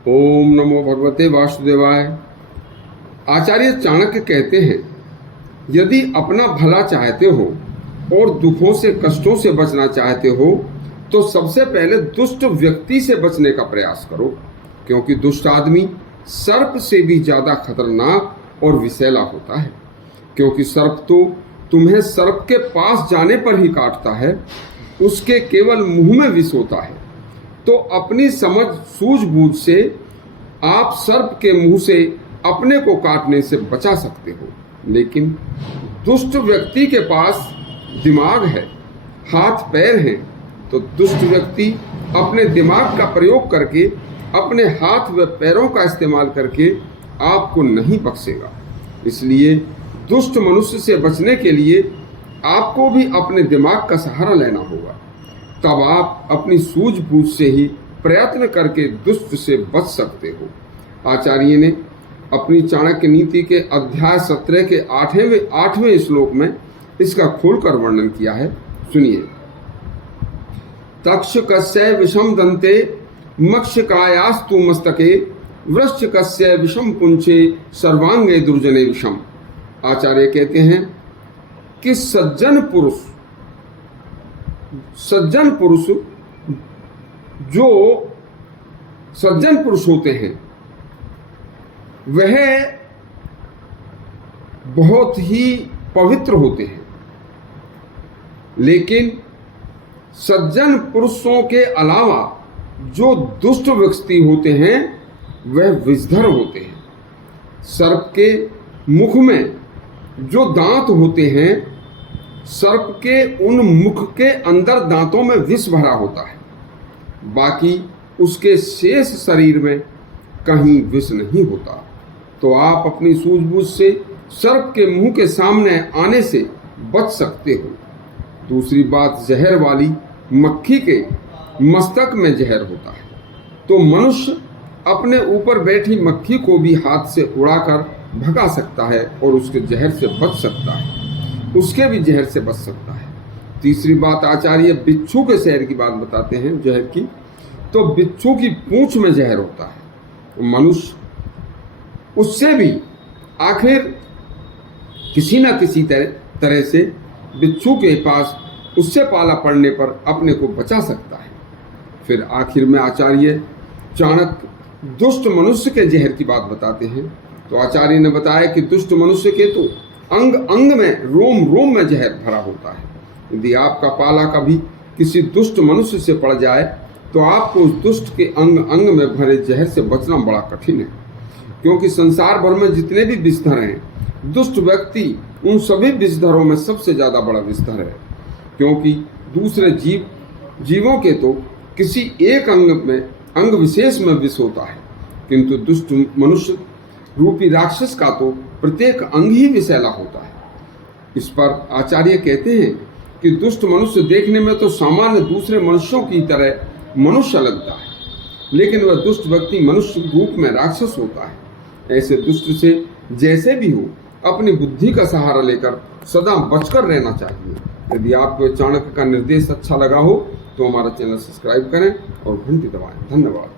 ओम नमो भगवते वासुदेवाय। आचार्य चाणक्य कहते हैं, यदि अपना भला चाहते हो और दुखों से कष्टों से बचना चाहते हो तो सबसे पहले दुष्ट व्यक्ति से बचने का प्रयास करो, क्योंकि दुष्ट आदमी सर्प से भी ज्यादा खतरनाक और विषैला होता है। क्योंकि सर्प तो तुम्हें सर्प के पास जाने पर ही काटता है, उसके केवल मुंह में विष होता है। तो अपनी समझ सूझबूझ से आप सर्प के मुंह से अपने को काटने से बचा सकते हो। लेकिन दुष्ट व्यक्ति के पास दिमाग है, हाथ पैर हैं, तो दुष्ट व्यक्ति अपने दिमाग का प्रयोग करके, अपने हाथ व पैरों का इस्तेमाल करके आपको नहीं बख्शेगा। इसलिए दुष्ट मनुष्य से बचने के लिए आपको भी अपने दिमाग का सहारा लेना होगा। तब आप अपनी सूझबूझ से ही प्रयत्न करके दुष्ट से बच सकते हो। आचार्य ने अपनी चाणक्य नीति के अध्याय 17 के 8वें श्लोक में इसका खोलकर वर्णन किया है। सुनिए। तक्षकस्य विषम दंते मक्षकायास्तु मस्तके वृश्चिकस्य विषम पुंछे सर्वांगे दुर्जने विषम। आचार्य कहते हैं कि सज्जन पुरुष होते हैं वह बहुत ही पवित्र होते हैं, लेकिन सज्जन पुरुषों के अलावा जो दुष्ट व्यक्ति होते हैं वह विषधर होते हैं। सर्प के मुख में जो दांत होते हैं, सर्प के उन मुख के अंदर दांतों में विष भरा होता है, बाकी उसके शेष शरीर में कहीं विष नहीं होता। तो आप अपनी सूझबूझ से सर्प के मुंह के सामने आने से बच सकते हो। दूसरी बात, जहर वाली मक्खी के मस्तक में जहर होता है, तो मनुष्य अपने ऊपर बैठी मक्खी को भी हाथ से उड़ाकर भगा सकता है और उसके जहर से बच सकता है, उसके भी जहर से बच सकता है। तीसरी बात, आचार्य बिच्छू के जहर की बात बताते हैं, जहर की। तो बिच्छू की पूंछ में जहर होता है, तो मनुष्य उससे भी आखिर किसी न किसी तरह से बिच्छू के पास उससे पाला पड़ने पर अपने को बचा सकता है। फिर आखिर में आचार्य चाणक्य दुष्ट मनुष्य के जहर की बात बताते हैं। तो आचार्य ने बताया कि दुष्ट मनुष्य के तो अंग अंग में, रोम रोम में जहर भरा होता है। यदि आपका पाला कभी किसी दुष्ट मनुष्य से पड़ जाए तो आपको उस दुष्ट के अंग अंग में भरे जहर से बचना बड़ा कठिन है, क्योंकि संसार भर में जितने भी विषधर हैं, दुष्ट व्यक्ति उन सभी विषधरों में सबसे ज्यादा बड़ा विषधर है। क्योंकि दूसरे जीवों के तो किसी एक अंग विशेष में विष होता है, किंतु दुष्ट मनुष्य रूपी राक्षस का तो प्रत्येक अंग ही विषैला होता है। इस पर आचार्य कहते हैं कि दुष्ट मनुष्य देखने में तो सामान्य दूसरे मनुष्यों की तरह मनुष्य लगता है, लेकिन वह दुष्ट व्यक्ति मनुष्य रूप में राक्षस होता है। ऐसे दुष्ट से जैसे भी हो अपनी बुद्धि का सहारा लेकर सदा बचकर रहना चाहिए। यदि आपको चाणक्य का निर्देश अच्छा लगा हो तो हमारा चैनल सब्सक्राइब करें और घंटी दबाएं। धन्यवाद।